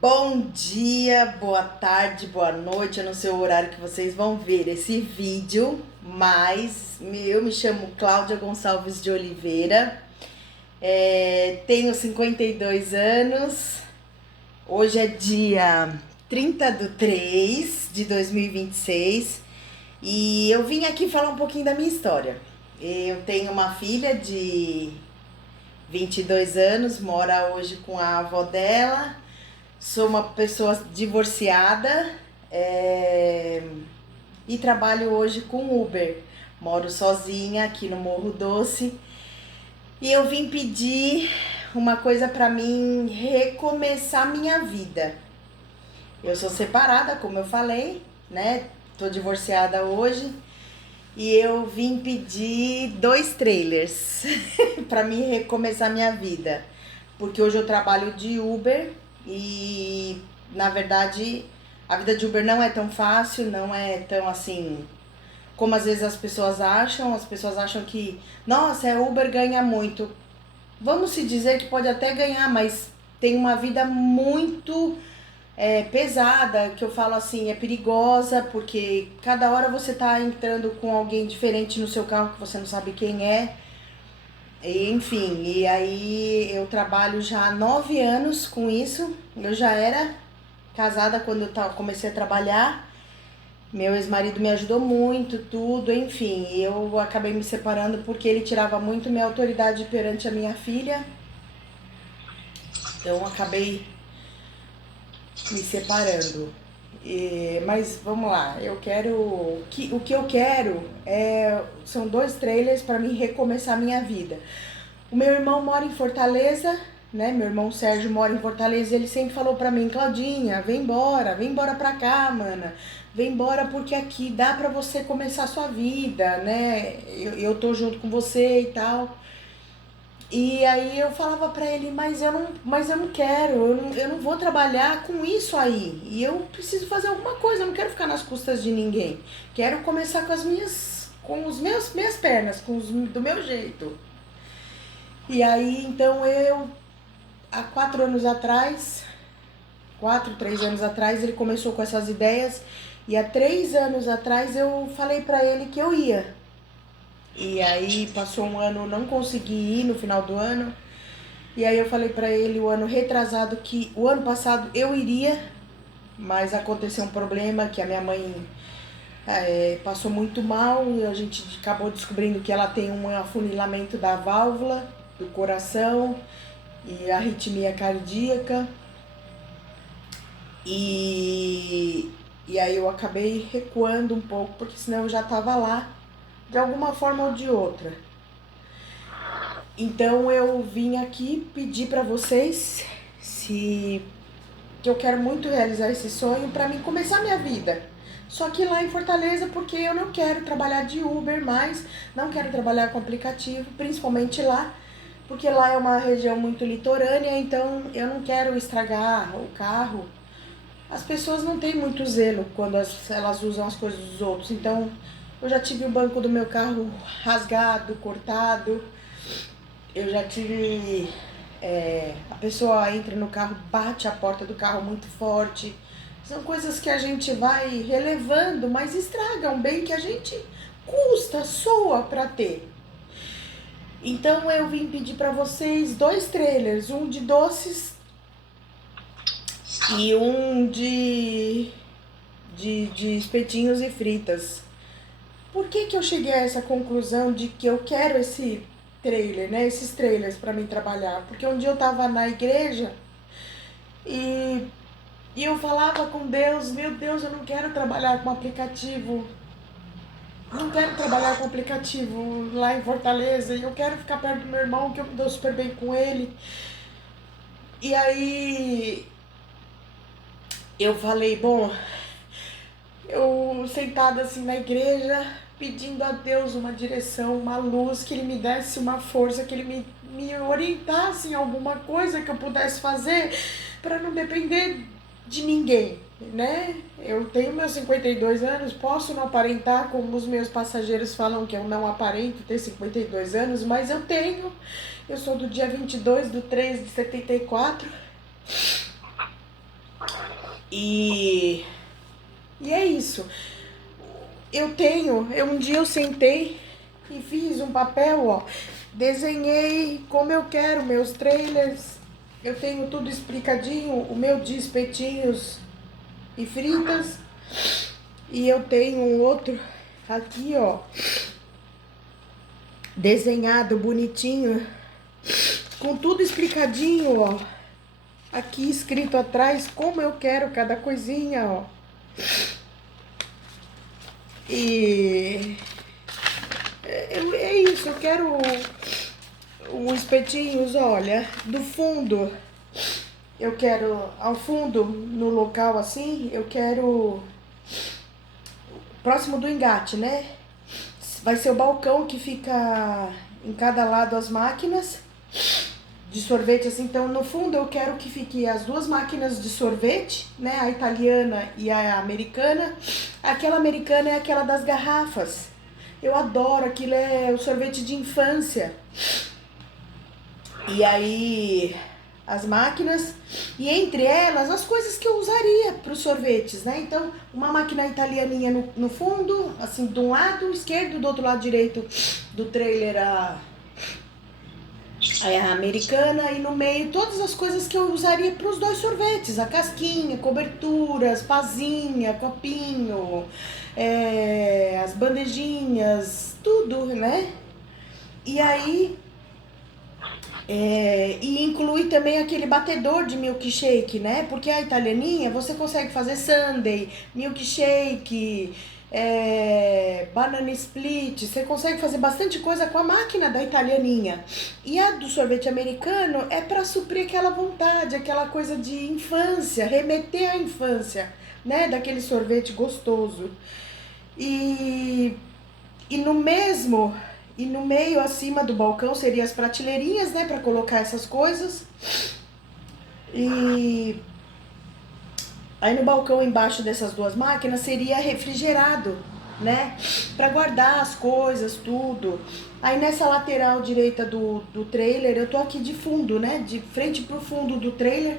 Bom dia, boa tarde, boa noite. Eu não sei o horário que vocês vão ver esse vídeo, mas eu me chamo Cláudia Gonçalves de Oliveira, tenho 52 anos. Hoje é dia 30/3 de 2026 e eu vim aqui falar um pouquinho da minha história. Eu tenho uma filha de 22 anos, mora hoje com a avó dela. Sou uma pessoa divorciada, e trabalho hoje com Uber. Moro sozinha aqui no Morro Doce e eu vim pedir uma coisa para mim recomeçar minha vida. Eu sou separada, como eu falei, né? Tô divorciada hoje e eu vim pedir 2 trailers para mim recomeçar minha vida, porque hoje eu trabalho de Uber e, na verdade, a vida de Uber não é tão fácil, não é tão assim como às vezes as pessoas acham. As pessoas acham que, nossa, Uber ganha muito. Vamos se dizer que pode até ganhar, mas tem uma vida muito pesada, que eu falo assim, é perigosa, porque cada hora você tá entrando com alguém diferente no seu carro que você não sabe quem é. Enfim, e aí eu trabalho já há 9 anos com isso. Eu já era casada quando comecei a trabalhar. Meu ex-marido me ajudou muito, tudo, enfim. E eu acabei me separando porque ele tirava muito minha autoridade perante a minha filha. Então acabei me separando. Mas vamos lá, eu quero. O que eu quero são 2 trailers para mim recomeçar a minha vida. O meu irmão mora em Fortaleza, né? Meu irmão Sérgio mora em Fortaleza e ele sempre falou pra mim, Claudinha, vem embora pra cá, mana. Vem embora porque aqui dá pra você começar a sua vida, né? Eu tô junto com você e tal. E aí eu falava pra ele, mas eu não quero, eu não vou trabalhar com isso aí. E eu preciso fazer alguma coisa, eu não quero ficar nas custas de ninguém. Quero começar com minhas pernas, do meu jeito. E aí, então há 4 anos atrás, 3 anos atrás, ele começou com essas ideias. E há 3 anos atrás eu falei pra ele que eu ia. E aí passou um ano, não consegui ir no final do ano. E aí eu falei pra ele o ano retrasado que o ano passado eu iria, mas aconteceu um problema que a minha mãe passou muito mal e a gente acabou descobrindo que ela tem um afunilamento da válvula do coração e arritmia cardíaca. E aí eu acabei recuando um pouco, porque senão eu já estava lá, de alguma forma ou de outra. Então eu vim aqui pedir para vocês se que eu quero muito realizar esse sonho para mim começar minha vida. Só que lá em Fortaleza, porque eu não quero trabalhar de Uber mais, não quero trabalhar com aplicativo, principalmente lá, porque lá é uma região muito litorânea, então eu não quero estragar o carro. As pessoas não têm muito zelo quando elas usam as coisas dos outros. Então, eu já tive o banco do meu carro rasgado, cortado. Eu já tive. A pessoa entra no carro, bate a porta do carro muito forte. São coisas que a gente vai relevando, mas estraga um bem que a gente sua pra ter. Então, eu vim pedir pra vocês 2 trailers, um de doces e um de espetinhos e fritas. Por que eu cheguei a essa conclusão de que eu quero esse trailer, né? Esses trailers para mim trabalhar? Porque um dia eu tava na igreja e, e eu falava com Deus, meu Deus, eu não quero trabalhar com aplicativo. Não quero trabalhar com aplicativo lá em Fortaleza. E eu quero ficar perto do meu irmão, que eu me dou super bem com ele. E aí eu falei, bom, eu sentada assim na igreja, pedindo a Deus uma direção, uma luz, que Ele me desse uma força, que Ele me orientasse em alguma coisa que eu pudesse fazer para não depender de ninguém, né? Eu tenho meus 52 anos, posso não aparentar, como os meus passageiros falam que eu não aparento ter 52 anos, mas eu tenho. Eu sou do dia 22/3 de 74. E, e é isso. Um dia eu sentei e fiz um papel, ó, desenhei como eu quero meus trailers, eu tenho tudo explicadinho, o meu de espetinhos e fritas, e eu tenho um outro aqui, ó, desenhado bonitinho, com tudo explicadinho, ó, aqui escrito atrás como eu quero cada coisinha, ó. E é isso, eu quero os espetinhos, olha, do fundo. Eu quero ao fundo, no local assim, eu quero próximo do engate, né? Vai ser o balcão que fica em cada lado as máquinas de sorvete, assim. Então, no fundo, eu quero que fique as duas máquinas de sorvete, né? A italiana e a americana. Aquela americana é aquela das garrafas. Eu adoro, aquilo é o sorvete de infância. E aí, as máquinas, e entre elas, as coisas que eu usaria para os sorvetes, né? Então, uma máquina italianinha no fundo, assim, de um lado esquerdo, do outro lado direito do trailer a americana, e no meio todas as coisas que eu usaria para os dois sorvetes, a casquinha, coberturas, pazinha, copinho, as bandejinhas, tudo, né? E aí, e inclui também aquele batedor de milkshake, né? Porque a italianinha você consegue fazer sundae, milkshake, banana split, você consegue fazer bastante coisa com a máquina da italianinha. E a do sorvete americano é para suprir aquela vontade, aquela coisa de infância, remeter à infância, né? Daquele sorvete gostoso. E, e no mesmo e no meio, acima do balcão, seriam as prateleirinhas, né, para colocar essas coisas. E aí no balcão embaixo dessas duas máquinas seria refrigerado, né, para guardar as coisas, tudo. Aí nessa lateral direita do trailer, eu tô aqui de fundo, né, de frente pro fundo do trailer.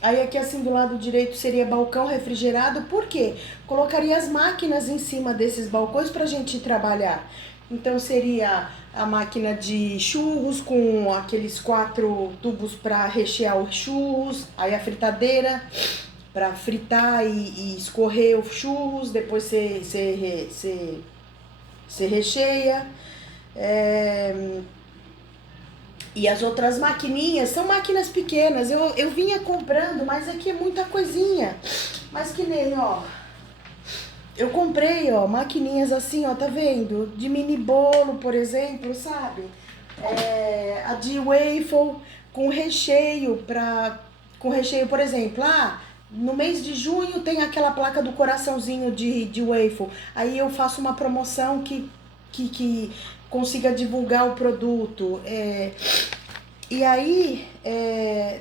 Aí aqui assim do lado direito seria balcão refrigerado. Por quê? Colocaria as máquinas em cima desses balcões pra gente trabalhar. Então seria a máquina de churros com aqueles 4 tubos para rechear os churros, aí a fritadeira para fritar e escorrer os churros, depois você recheia. E as outras maquininhas são máquinas pequenas, eu vinha comprando, mas aqui é muita coisinha. Mas que nem, ó, eu comprei, ó, maquininhas assim, ó, tá vendo? De mini bolo, por exemplo, sabe? A de waffle com recheio com recheio, por exemplo, no mês de junho tem aquela placa do coraçãozinho de waffle. Aí eu faço uma promoção que consiga divulgar o produto. E aí,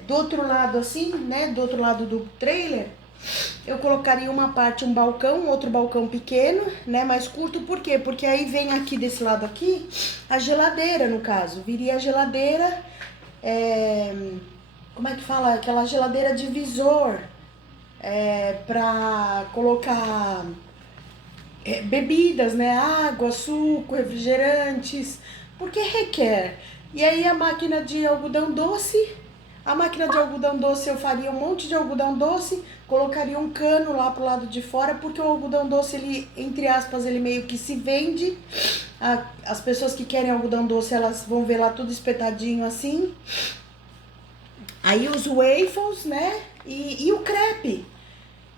do outro lado assim, né, do outro lado do trailer, eu colocaria uma parte, um balcão, outro balcão pequeno, né, mais curto. Por quê? Porque aí vem aqui desse lado aqui a geladeira, no caso. Viria a geladeira, como é que fala? Aquela geladeira divisor, pra colocar bebidas, né, água, suco, refrigerantes, porque requer. E aí a máquina de algodão doce, eu faria um monte de algodão doce, colocaria um cano lá pro lado de fora, porque o algodão doce, ele, entre aspas, ele meio que se vende. As pessoas que querem algodão doce, elas vão ver lá tudo espetadinho assim. Aí os waffles, né, e o crepe.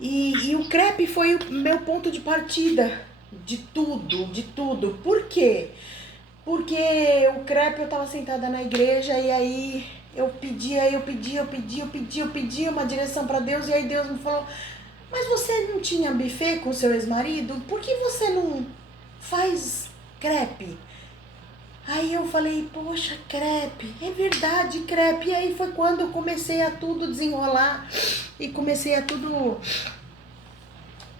E o crepe foi o meu ponto de partida de tudo, de tudo. Por quê? Porque o crepe, eu tava sentada na igreja e aí eu pedia uma direção para Deus, e aí Deus me falou: mas você não tinha buffet com seu ex-marido? Por que você não faz crepe? Aí eu falei: poxa, crepe, é verdade, crepe. E aí foi quando eu comecei a tudo desenrolar e comecei a tudo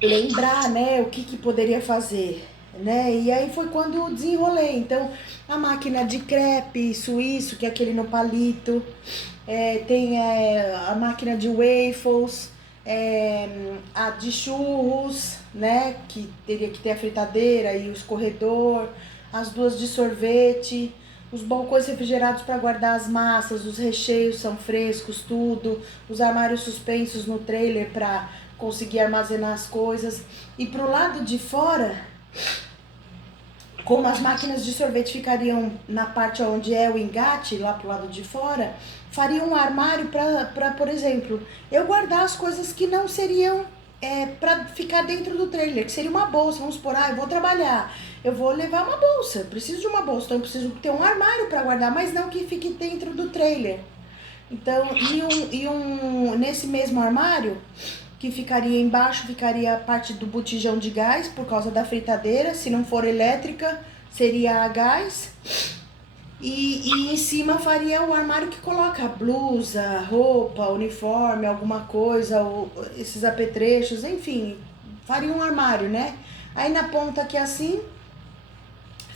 lembrar, né, o que poderia fazer, né? E aí foi quando eu desenrolei. Então, a máquina de crepe suíço, que é aquele no palito, tem a máquina de waffles, a de churros, né, que teria que ter a fritadeira e o escorredor, as duas de sorvete, os balcões refrigerados para guardar as massas, os recheios são frescos, tudo, os armários suspensos no trailer para conseguir armazenar as coisas. E pro lado de fora, como as máquinas de sorvete ficariam na parte onde é o engate, lá pro lado de fora, faria um armário para, por exemplo, eu guardar as coisas que não seriam para ficar dentro do trailer, que seria uma bolsa. Vamos supor, eu vou trabalhar, eu vou levar uma bolsa, preciso de uma bolsa, então eu preciso ter um armário para guardar, mas não que fique dentro do trailer. Então, nesse mesmo armário, que ficaria embaixo, ficaria a parte do botijão de gás, por causa da fritadeira. Se não for elétrica, seria a gás. E em cima faria o armário que coloca blusa, roupa, uniforme, alguma coisa, ou esses apetrechos, enfim, faria um armário, né? Aí na ponta aqui assim,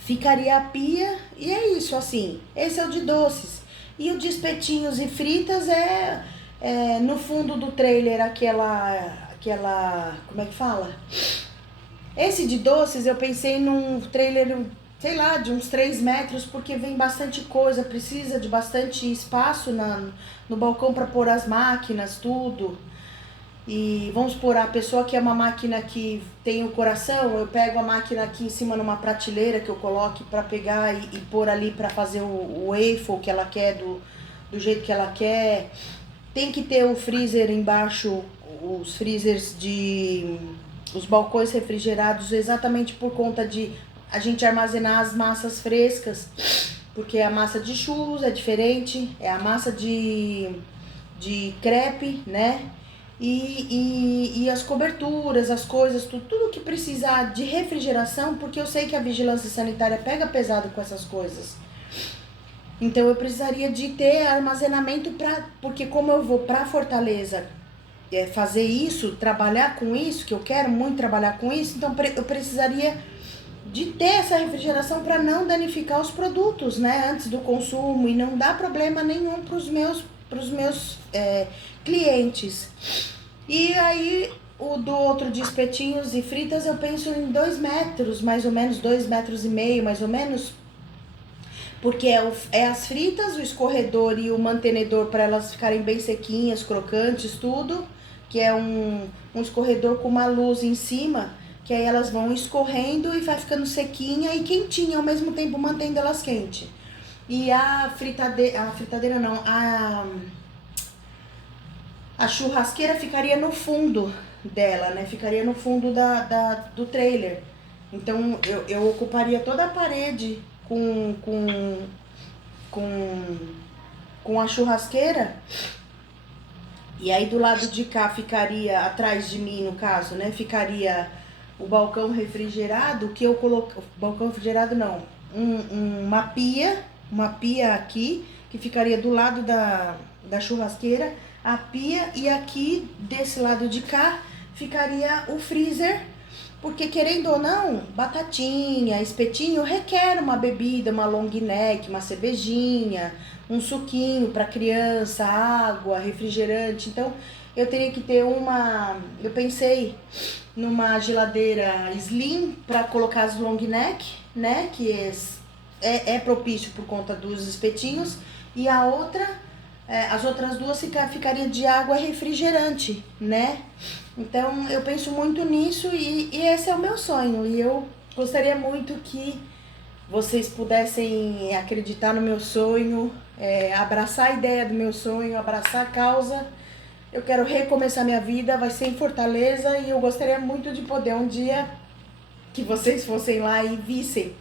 ficaria a pia, e é isso, assim. Esse é o de doces. E o de espetinhos e fritas no fundo do trailer, como é que fala? Esse de doces eu pensei num trailer, sei lá, de uns 3 metros, porque vem bastante coisa, precisa de bastante espaço no balcão para pôr as máquinas, tudo. E vamos supor, a pessoa que é uma máquina que tem o coração, eu pego a máquina aqui em cima numa prateleira que eu coloque para pegar e pôr ali para fazer o waffle que ela quer, do jeito que ela quer. Tem que ter o freezer embaixo, os freezers os balcões refrigerados, exatamente por conta de a gente armazenar as massas frescas, porque a massa de churros é diferente, é a massa de crepe, né? E as coberturas, as coisas, tudo que precisar de refrigeração, porque eu sei que a vigilância sanitária pega pesado com essas coisas. Então eu precisaria de ter armazenamento porque como eu vou para Fortaleza fazer isso, trabalhar com isso, que eu quero muito trabalhar com isso, então eu precisaria de ter essa refrigeração para não danificar os produtos, né, antes do consumo e não dar problema nenhum para os meus clientes. E aí o do outro de espetinhos e fritas eu penso em 2 metros, mais ou menos, 2,5 metros, mais ou menos, porque é as fritas, o escorredor e o mantenedor para elas ficarem bem sequinhas, crocantes, tudo, que é um escorredor com uma luz em cima, que aí elas vão escorrendo e vai ficando sequinha e quentinha, ao mesmo tempo mantendo elas quentes. E a fritadeira não, a churrasqueira ficaria no fundo dela, né? Ficaria no fundo do trailer. Então eu ocuparia toda a parede com a churrasqueira. E aí do lado de cá ficaria, atrás de mim no caso, né? Ficaria o balcão refrigerado, que eu coloquei. Balcão refrigerado não. Uma pia aqui, que ficaria do lado da churrasqueira, a pia, e aqui desse lado de cá ficaria o freezer. Porque querendo ou não, batatinha, espetinho requer uma bebida, uma long neck, uma cervejinha, um suquinho para criança, água, refrigerante. Então eu teria que ter eu pensei numa geladeira slim para colocar as long neck, né, que é propício por conta dos espetinhos, e a outra, as outras duas ficariam de água refrigerante, né? Então eu penso muito nisso e esse é o meu sonho. E eu gostaria muito que vocês pudessem acreditar no meu sonho, abraçar a ideia do meu sonho, abraçar a causa. Eu quero recomeçar minha vida, vai ser em Fortaleza, e eu gostaria muito de poder um dia que vocês fossem lá e vissem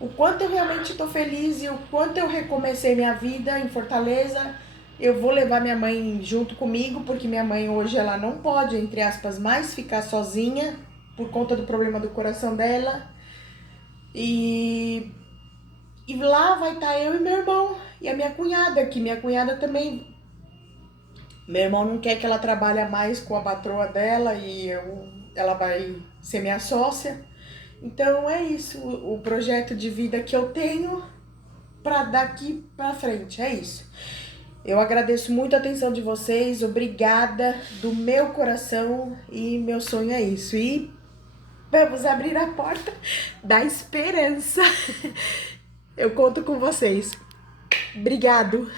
o quanto eu realmente estou feliz e o quanto eu recomecei minha vida em Fortaleza. Eu vou levar minha mãe junto comigo, porque minha mãe hoje ela não pode, entre aspas, mais ficar sozinha por conta do problema do coração dela. E lá vai estar eu e meu irmão e a minha cunhada, que minha cunhada também... Meu irmão não quer que ela trabalhe mais com a patroa dela e ela vai ser minha sócia. Então é isso, o projeto de vida que eu tenho para daqui para frente, é isso. Eu agradeço muito a atenção de vocês, obrigada do meu coração e meu sonho é isso. E vamos abrir a porta da esperança. Eu conto com vocês. Obrigado.